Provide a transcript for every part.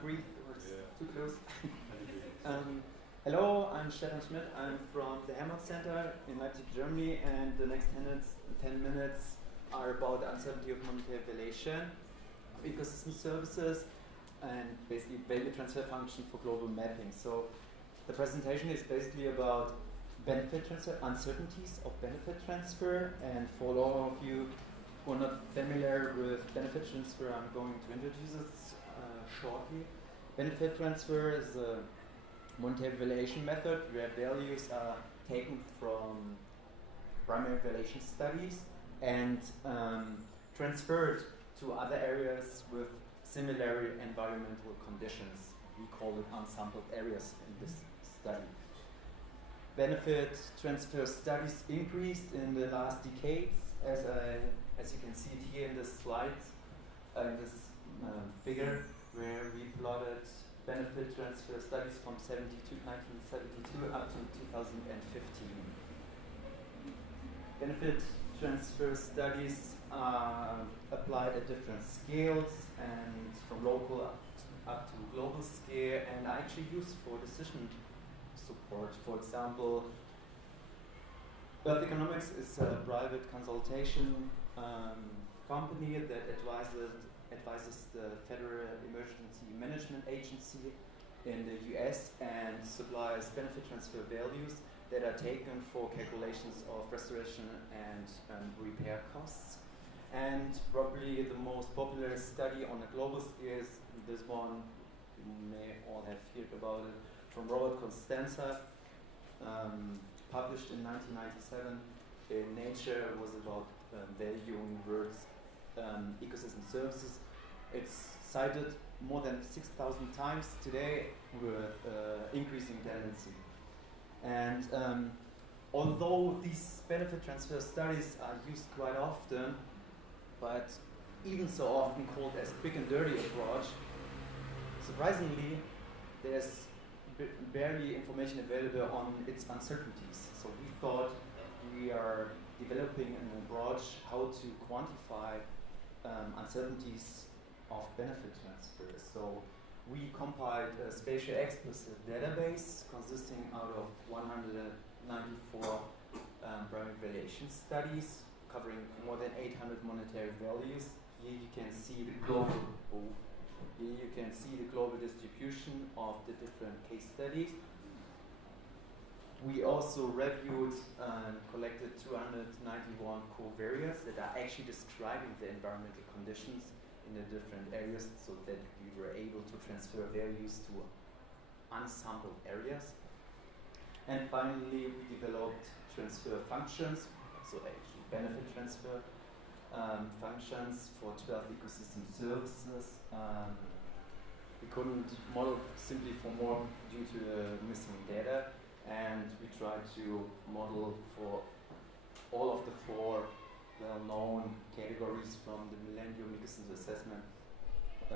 breathe, or it's too close. Hello, I'm Stefan Schmidt. I'm from the Helmholtz Center in Leipzig, Germany, and the next 10 minutes are about the uncertainty of monetary valuation of ecosystem services and basically value transfer function for global mapping. So the presentation is basically about benefit transfer, uncertainties of benefit transfer, and for all of you who are not familiar with benefit transfer, I'm going to introduce it shortly. Benefit transfer is a monetary valuation method where values are taken from primary valuation studies and transferred to other areas with similar environmental conditions. We call it unsampled areas in this study. Benefit transfer studies increased in the last decades, as you can see it here in this slide, this figure, where we plotted benefit transfer studies from 1972 up to 2015. Benefit transfer studies are applied at different scales and from local up to global scale, and are actually used for decision support. For example, Earth Economics is a private consultation company that advises the Federal Emergency Management Agency in the US and supplies benefit transfer values that are taken for calculations of restoration and repair costs. And probably the most popular study on a global scale is this one. You may all have heard about it, from Robert Costanza, published in 1997 in Nature. Was about valuing world's ecosystem services. It's cited more than 6,000 times today with increasing tendency. And although these benefit transfer studies are used quite often, but even so often called as quick and dirty approach, surprisingly, there's barely information available on its uncertainties. So we thought we are developing an approach how to quantify uncertainties of benefit transfer. So we compiled a spatial explicit database consisting out of 194 primary valuation studies covering more than 800 monetary values. Here you can see the global distribution of the different case studies. We also reviewed and collected 291 covariates that are actually describing the environmental conditions in the different areas, so that we were able to transfer values to unsampled areas. And finally, we developed transfer functions, so actually benefit transfer functions for 12 ecosystem services. We couldn't model simply for more due to the missing data, and we tried to model for all of the four well-known categories from the Millennium Ecosystem Assessment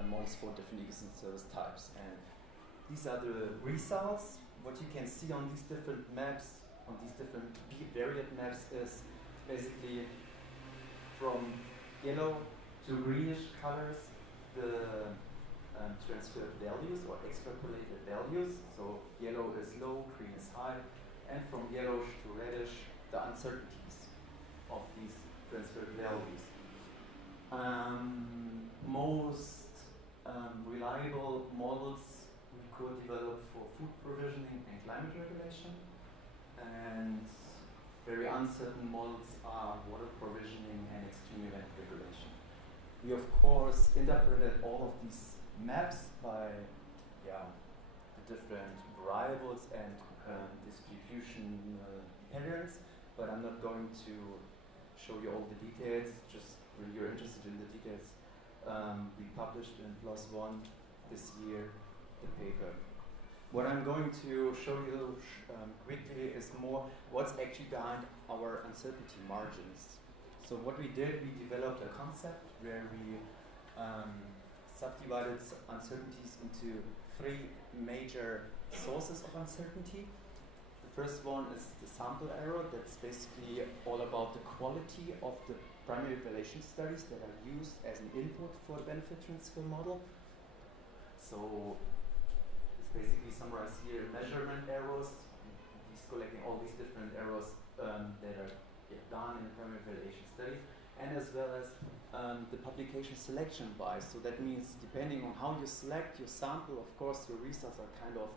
models for different ecosystem service types. And these are the results. What you can see on these different maps, on these different variant maps, is basically from yellow to greenish colors the transferred values or extrapolated values. So yellow is low, green is high, and from yellowish to reddish the uncertainties of these transferred values. Most reliable models we could develop for food provisioning and climate regulation, and very uncertain models are water provisioning and extreme event regulation. We of course interpreted all of these maps by the different variables and distribution patterns, but I'm not going to show you all the details. Just when you're interested in the details, we published in +1 this year the paper. What I'm going to show you quickly is more what's actually behind our uncertainty margins. So what we did, we developed a concept where we subdivided uncertainties into three major sources of uncertainty. The first one is the sample error. That's basically all about the quality of the primary valuation studies that are used as an input for the benefit transfer model. So it's basically summarized here: measurement errors. He's collecting all these different errors that are done in the primary evaluation study, and as well as the publication selection bias. So that means depending on how you select your sample, of course, your results are kind of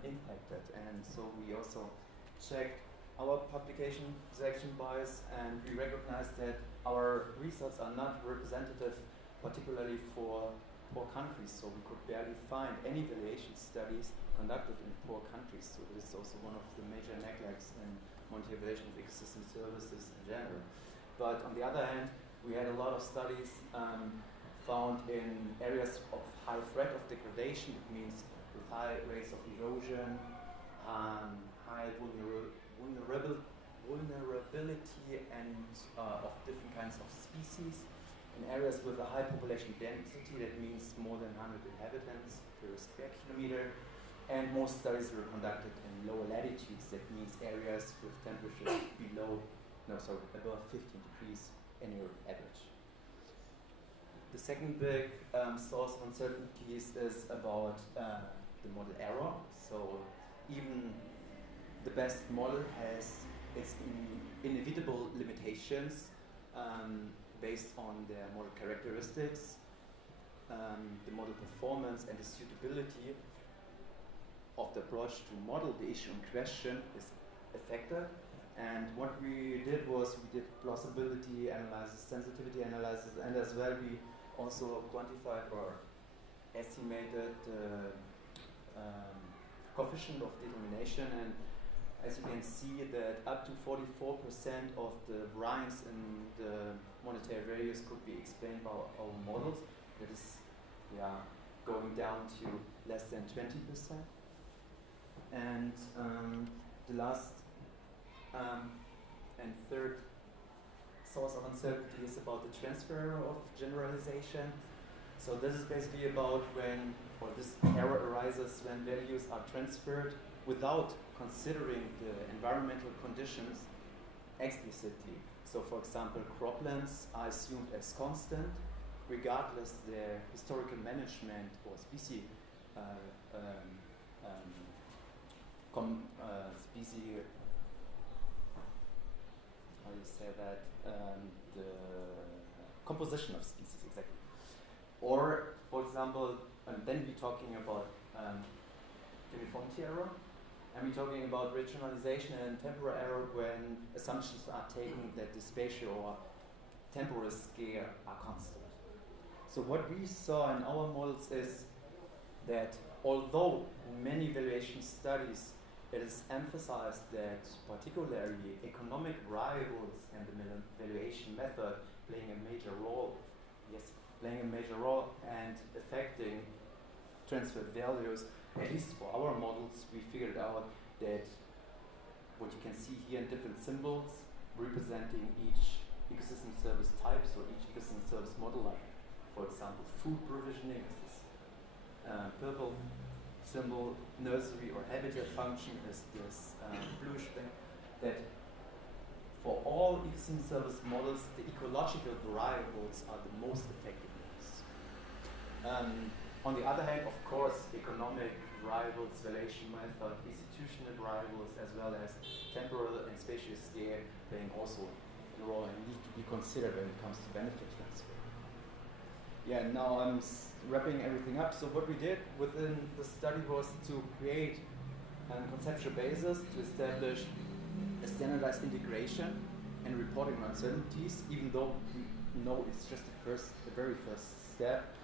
impacted. And so we also checked our publication selection bias, and we recognize that our results are not representative, particularly for poor countries. So we could barely find any evaluation studies conducted in poor countries. So this is also one of the major neglects in monetary evaluation of ecosystem services in general. But on the other hand, we had a lot of studies found in areas of high threat of degradation. It means with high rates of erosion, high vulnerability and of different kinds of species. In areas with a high population density, that means more than 100 inhabitants per square kilometer. And most studies were conducted in lower latitudes. That means areas with temperatures above 15 degrees annual average. The second big source of uncertainties is about the model error. So even the best model has its inevitable limitations based on their model characteristics, the model performance, and the suitability of the approach to model the issue in question is affected. And what we did was we did plausibility analysis, sensitivity analysis, and as well we also quantified or estimated the coefficient of determination. And as you can see, that up to 44% of the variance in the monetary values could be explained by our models. That is going down to less than 20%. And the last and third source of uncertainty is about the transfer of generalization. So this is basically about when, or this error arises when values are transferred without considering the environmental conditions explicitly. So for example, croplands are assumed as constant regardless their historical management or species how do you say that? The composition of species, exactly. Or, for example, then we're talking about uniformity error, and we're talking about regionalization and temporal error when assumptions are taken that the spatial or temporal scale are constant. So what we saw in our models is that although in many evaluation studies it is emphasized that particularly economic variables and the evaluation method playing a major role and affecting transferred values, at least for our models, we figured out that what you can see here in different symbols representing each ecosystem service type, so each ecosystem service model, like for example food provisioning is this purple symbol, nursery or habitat function is this bluish thing, that for all ecosystem service models, the ecological variables are the most affected ones. On the other hand, of course, economic variables, valuation method, institutional variables, as well as temporal and spatial scale playing also a role and need to be considered when it comes to benefit transfer. Yeah, now I'm wrapping everything up. So what we did within the study was to create a conceptual basis to establish a standardized integration and reporting on uncertainties, even though we know it's just the very first step.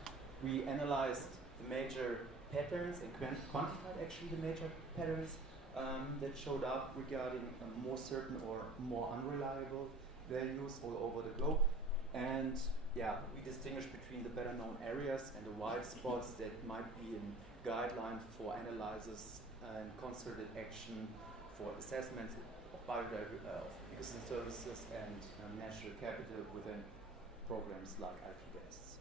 We analyzed the major patterns and quantified actually the major patterns that showed up regarding more certain or more unreliable values all over the globe. And yeah, we distinguish between the better known areas and the white spots that might be a guideline for analysis and concerted action for assessment of ecosystem services and natural capital within programs like IPBEST.